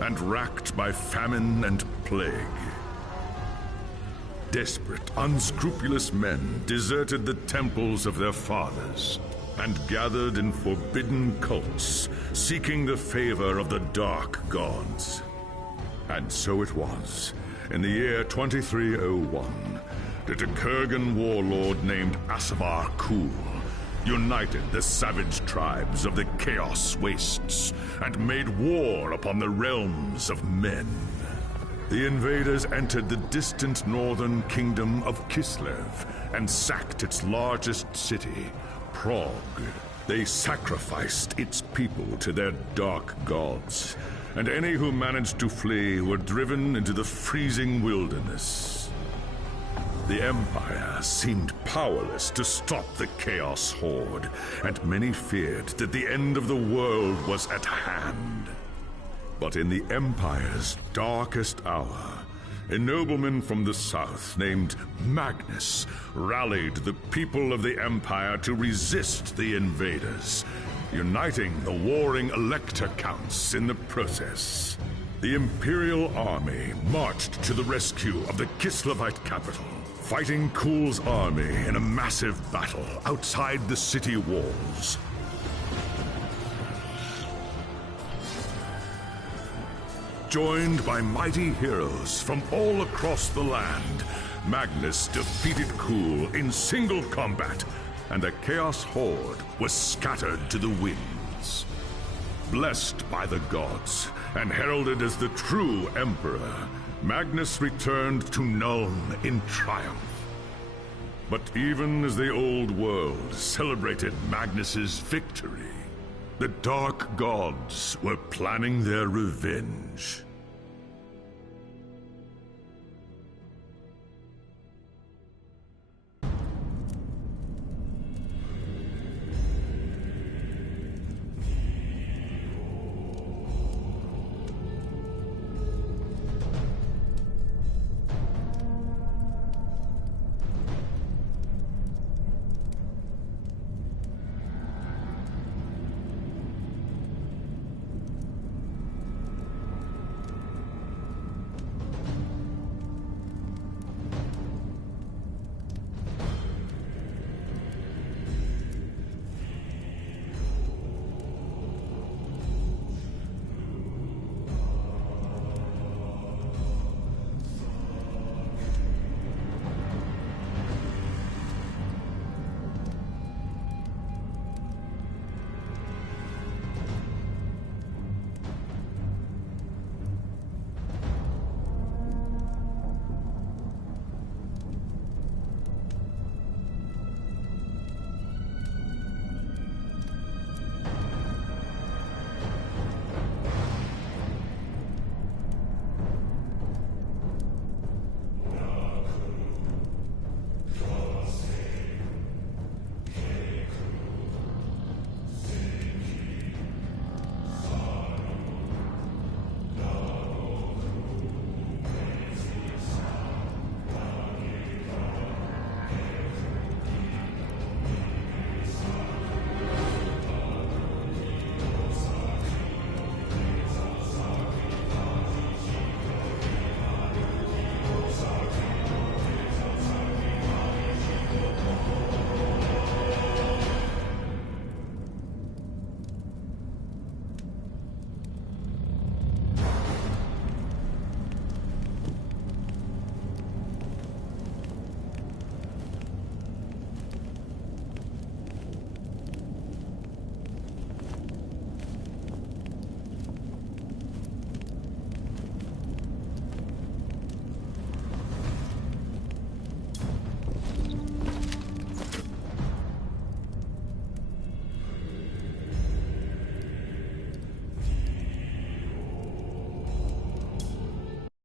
and racked by famine and plague. Desperate, unscrupulous men deserted the temples of their fathers and gathered in forbidden cults, seeking the favor of the dark gods. And so it was, in the year 2301, that a Kurgan warlord named Asavar Kul united the savage tribes of the Chaos Wastes and made war upon the realms of men. The invaders entered the distant northern kingdom of Kislev and sacked its largest city, Prague. They sacrificed its people to their dark gods, and any who managed to flee were driven into the freezing wilderness. The Empire seemed powerless to stop the Chaos Horde, and many feared that the end of the world was at hand. But in the Empire's darkest hour, a nobleman from the south named Magnus rallied the people of the Empire to resist the invaders, uniting the warring Elector Counts in the process. The Imperial Army marched to the rescue of the Kislevite capital, fighting Kul's army in a massive battle outside the city walls. Joined by mighty heroes from all across the land, Magnus defeated Kul in single combat, and the Chaos Horde was scattered to the winds. Blessed by the gods and heralded as the true Emperor, Magnus returned to Nuln in triumph. But even as the old world celebrated Magnus's victory, the Dark Gods were planning their revenge.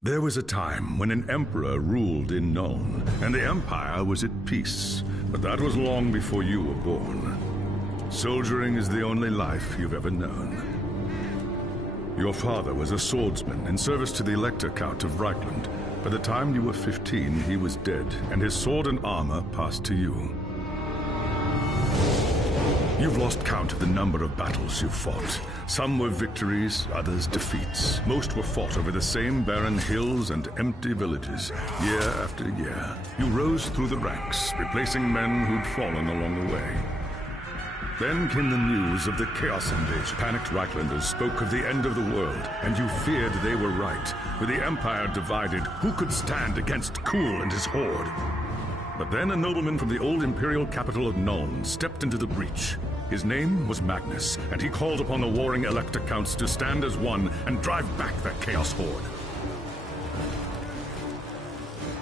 There was a time when an emperor ruled in Nuln, and the Empire was at peace. But that was long before you were born. Soldiering is the only life you've ever known. Your father was a swordsman in service to the Elector Count of Reichland. By the time you were 15, he was dead, and his sword and armor passed to you. You've lost count of the number of battles you've fought. Some were victories, others defeats. Most were fought over the same barren hills and empty villages, year after year. You rose through the ranks, replacing men who'd fallen along the way. Then came the news of the Chaos Invasion. Panicked Reichlanders spoke of the end of the world, and you feared they were right. With the Empire divided, who could stand against Kuhl and his horde? But then a nobleman from the old imperial capital of Nuln stepped into the breach. His name was Magnus, and he called upon the warring Elector Counts to stand as one and drive back the Chaos Horde.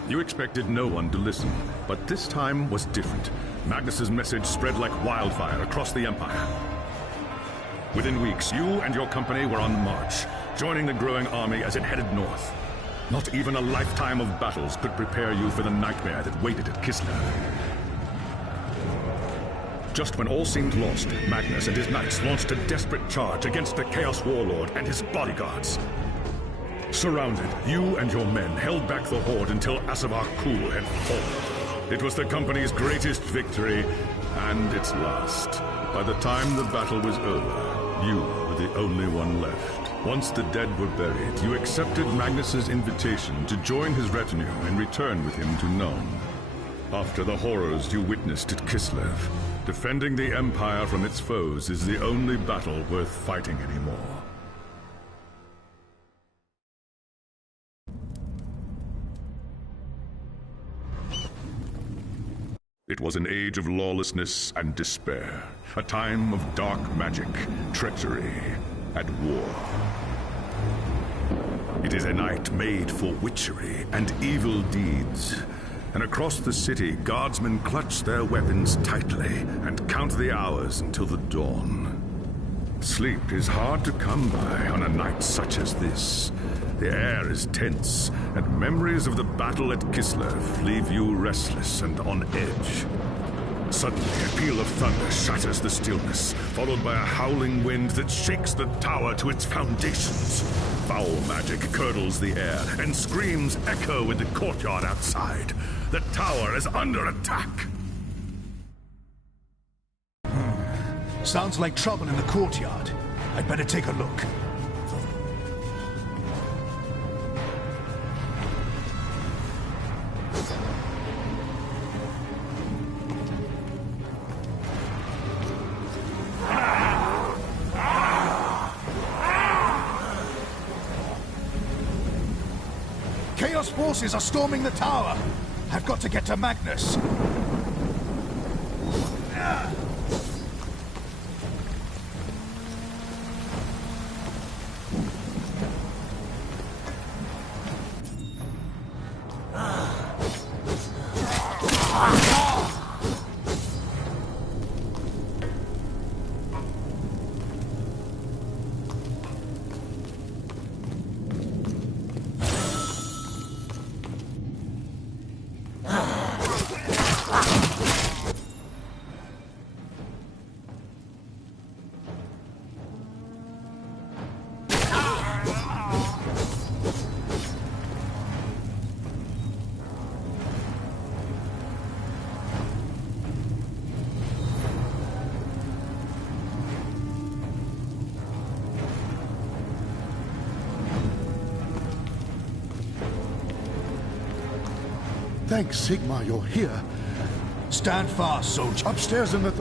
You expected no one to listen, but this time was different. Magnus's message spread like wildfire across the Empire. Within weeks, you and your company were on the march, joining the growing army as it headed north. Not even a lifetime of battles could prepare you for the nightmare that waited at Kislev. Just when all seemed lost, Magnus and his knights launched a desperate charge against the Chaos Warlord and his bodyguards. Surrounded, you and your men held back the Horde until Asavar Kuhl had fallen. It was the company's greatest victory, and its last. By the time the battle was over, you were the only one left. Once the dead were buried, you accepted Magnus's invitation to join his retinue and return with him to Nuln. After the horrors you witnessed at Kislev, defending the Empire from its foes is the only battle worth fighting anymore. It was an age of lawlessness and despair, a time of dark magic, treachery, and war. It is a night made for witchery and evil deeds, and across the city, guardsmen clutch their weapons tightly and count the hours until the dawn. Sleep is hard to come by on a night such as this. The air is tense, and memories of the battle at Kislev leave you restless and on edge. Suddenly, a peal of thunder shatters the stillness, followed by a howling wind that shakes the tower to its foundations. Foul magic curdles the air, and screams echo in the courtyard outside. The tower is under attack! Sounds like trouble in the courtyard. I'd better take a look. Chaos forces are storming the tower. I've got to get to Magnus. Thanks, Sigmar, you're here. Stand fast, soldier. Upstairs in the...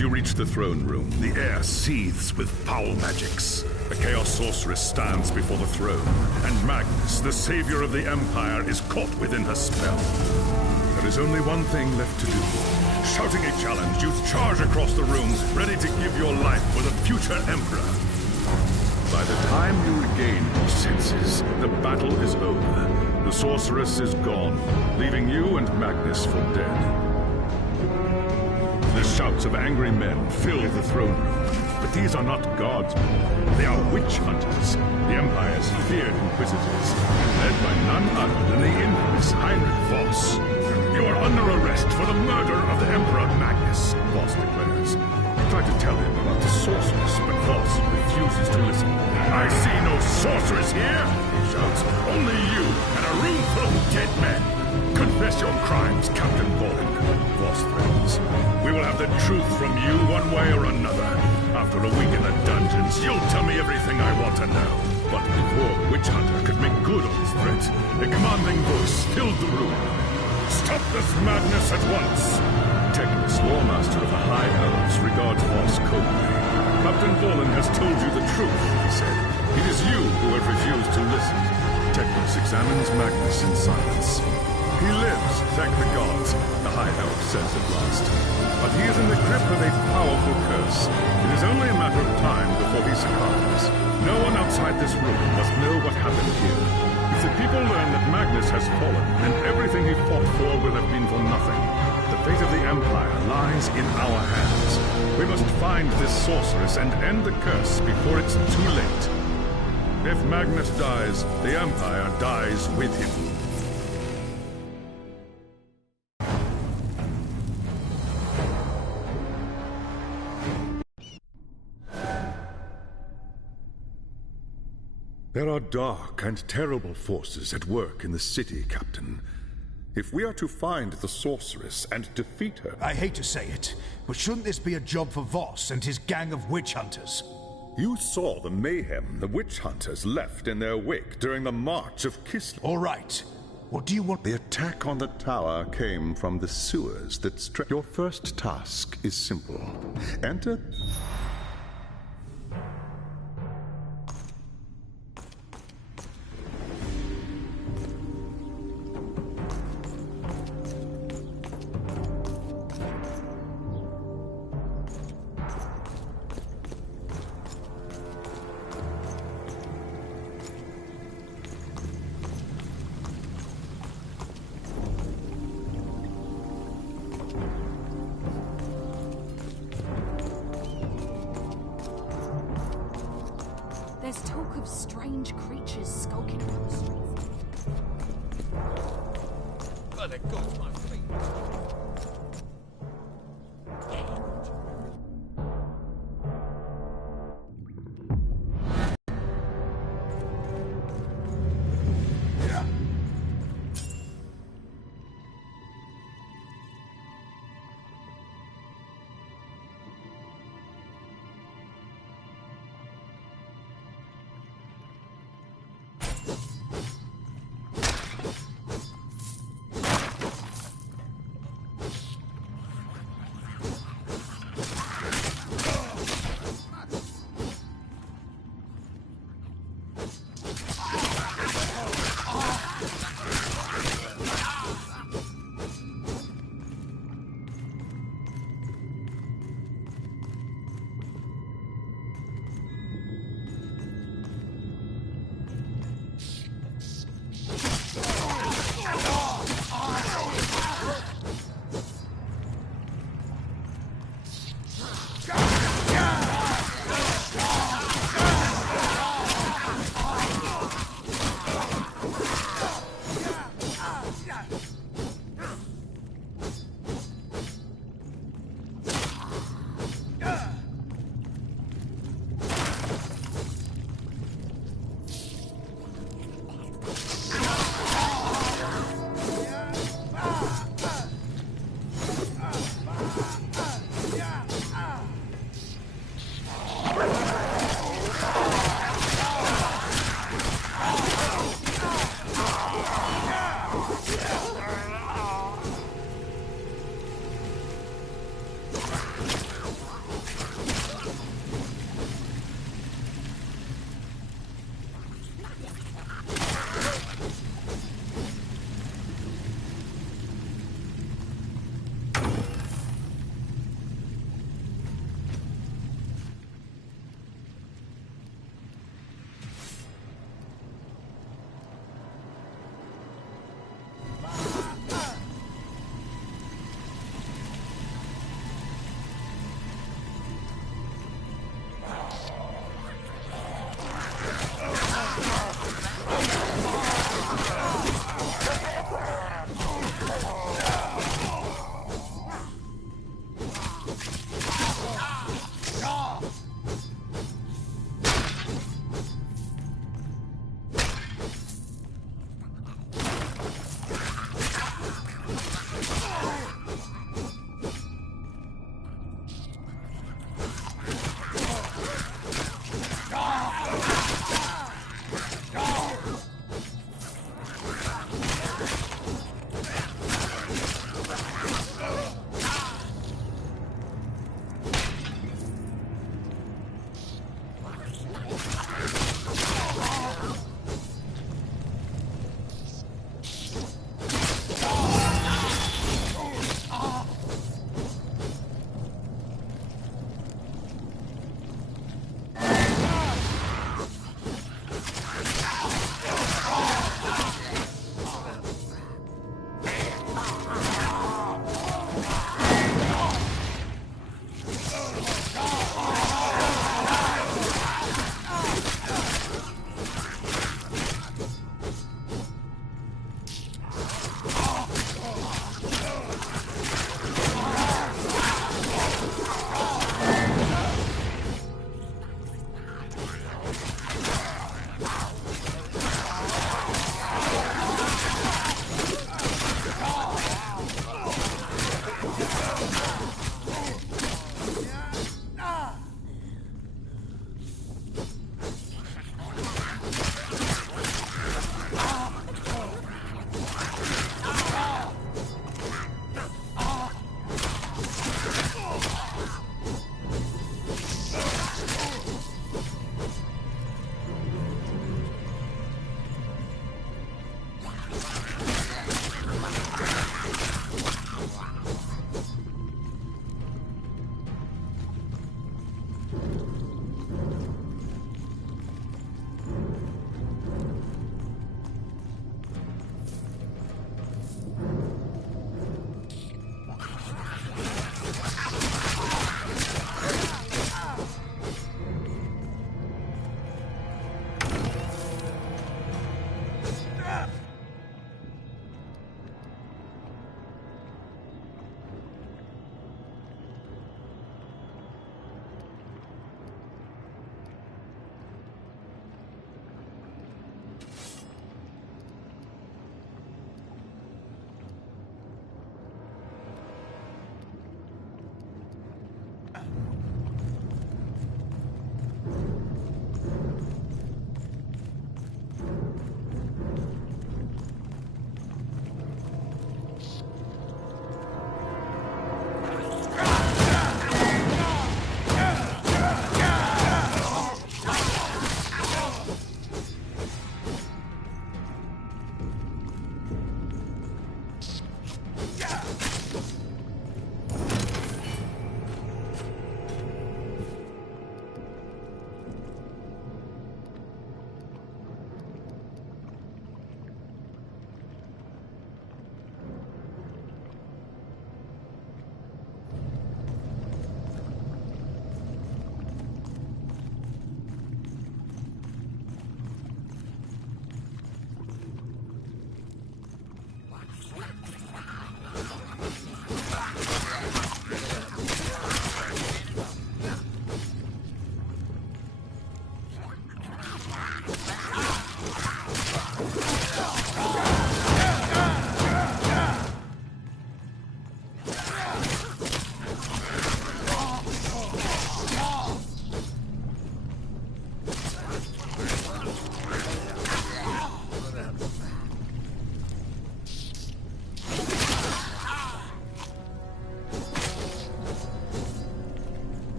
As you reach the throne room, the air seethes with foul magics. A Chaos Sorceress stands before the throne, and Magnus, the savior of the Empire, is caught within her spell. There is only one thing left to do. Shouting a challenge, you charge across the room, ready to give your life for the future Emperor. By the time you regain your senses, the battle is over. The Sorceress is gone, leaving you and Magnus for dead. The shouts of angry men fill the throne room, but these are not gods. They are witch hunters, the Empire's feared inquisitors, led by none other than the infamous Heinrich Voss. You are under arrest for the murder of the Emperor Magnus, Voss declares. You try to tell him about the sorceress, but Voss refuses to listen. I see no sorceress here, he shouts. Only you and a room full of dead men. Confess your crimes, Captain Boring, Voss threatens. We will have the truth from you one way or another. After a week in the dungeons, you'll tell me everything I want to know. But before the witch hunter could make good on his threat, a commanding voice filled the room. Stop this madness at once! Teclis, War Master of the High Elves, regards Voss coldly. Captain Boring has told you the truth, he said. It is you who have refused to listen. Teclis examines Magnus in silence. He lives, thank the gods, the High Elf says at last. But he is in the grip of a powerful curse. It is only a matter of time before he succumbs. No one outside this room must know what happened here. If the people learn that Magnus has fallen, then everything he fought for will have been for nothing. The fate of the Empire lies in our hands. We must find this sorceress and end the curse before it's too late. If Magnus dies, the Empire dies with him. There are dark and terrible forces at work in the city, Captain. If we are to find the sorceress and defeat her... I hate to say it, but shouldn't this be a job for Voss and his gang of witch hunters? You saw the mayhem the witch hunters left in their wake during the March of Kislev. All right. What do you want? The attack on the tower came from the sewers that Your first task is simple. Enter... There's talk of strange creatures skulking around the streets. By the gods, my feet.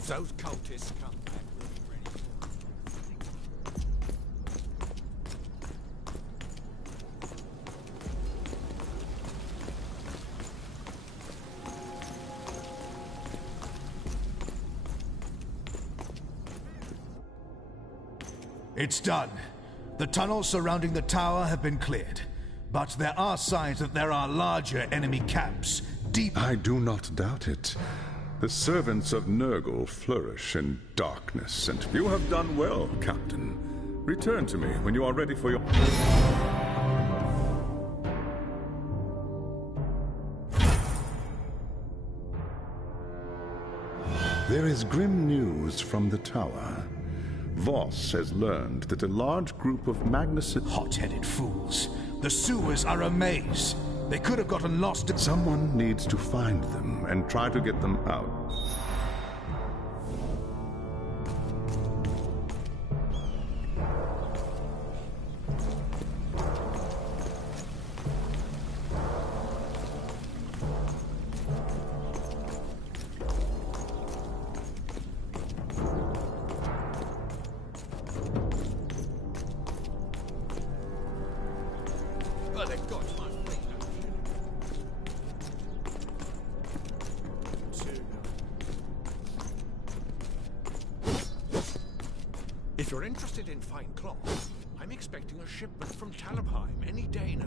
If those cultists come back, we'll be ready. It's done. The tunnels surrounding the tower have been cleared. But there are signs that there are larger enemy camps deep. I do not doubt it. The servants of Nurgle flourish in darkness, and you have done well, Captain. Return to me when you are ready for your... There is grim news from the tower. Voss has learned that a large group of Magnus's... Hot-headed fools. The sewers are a maze. They could have gotten lost. Someone needs to find them and try to get them out. Oh, they've got my feet. If you're interested in fine cloth, I'm expecting a shipment from Talabheim any day now.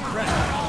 my friend.